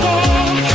yeah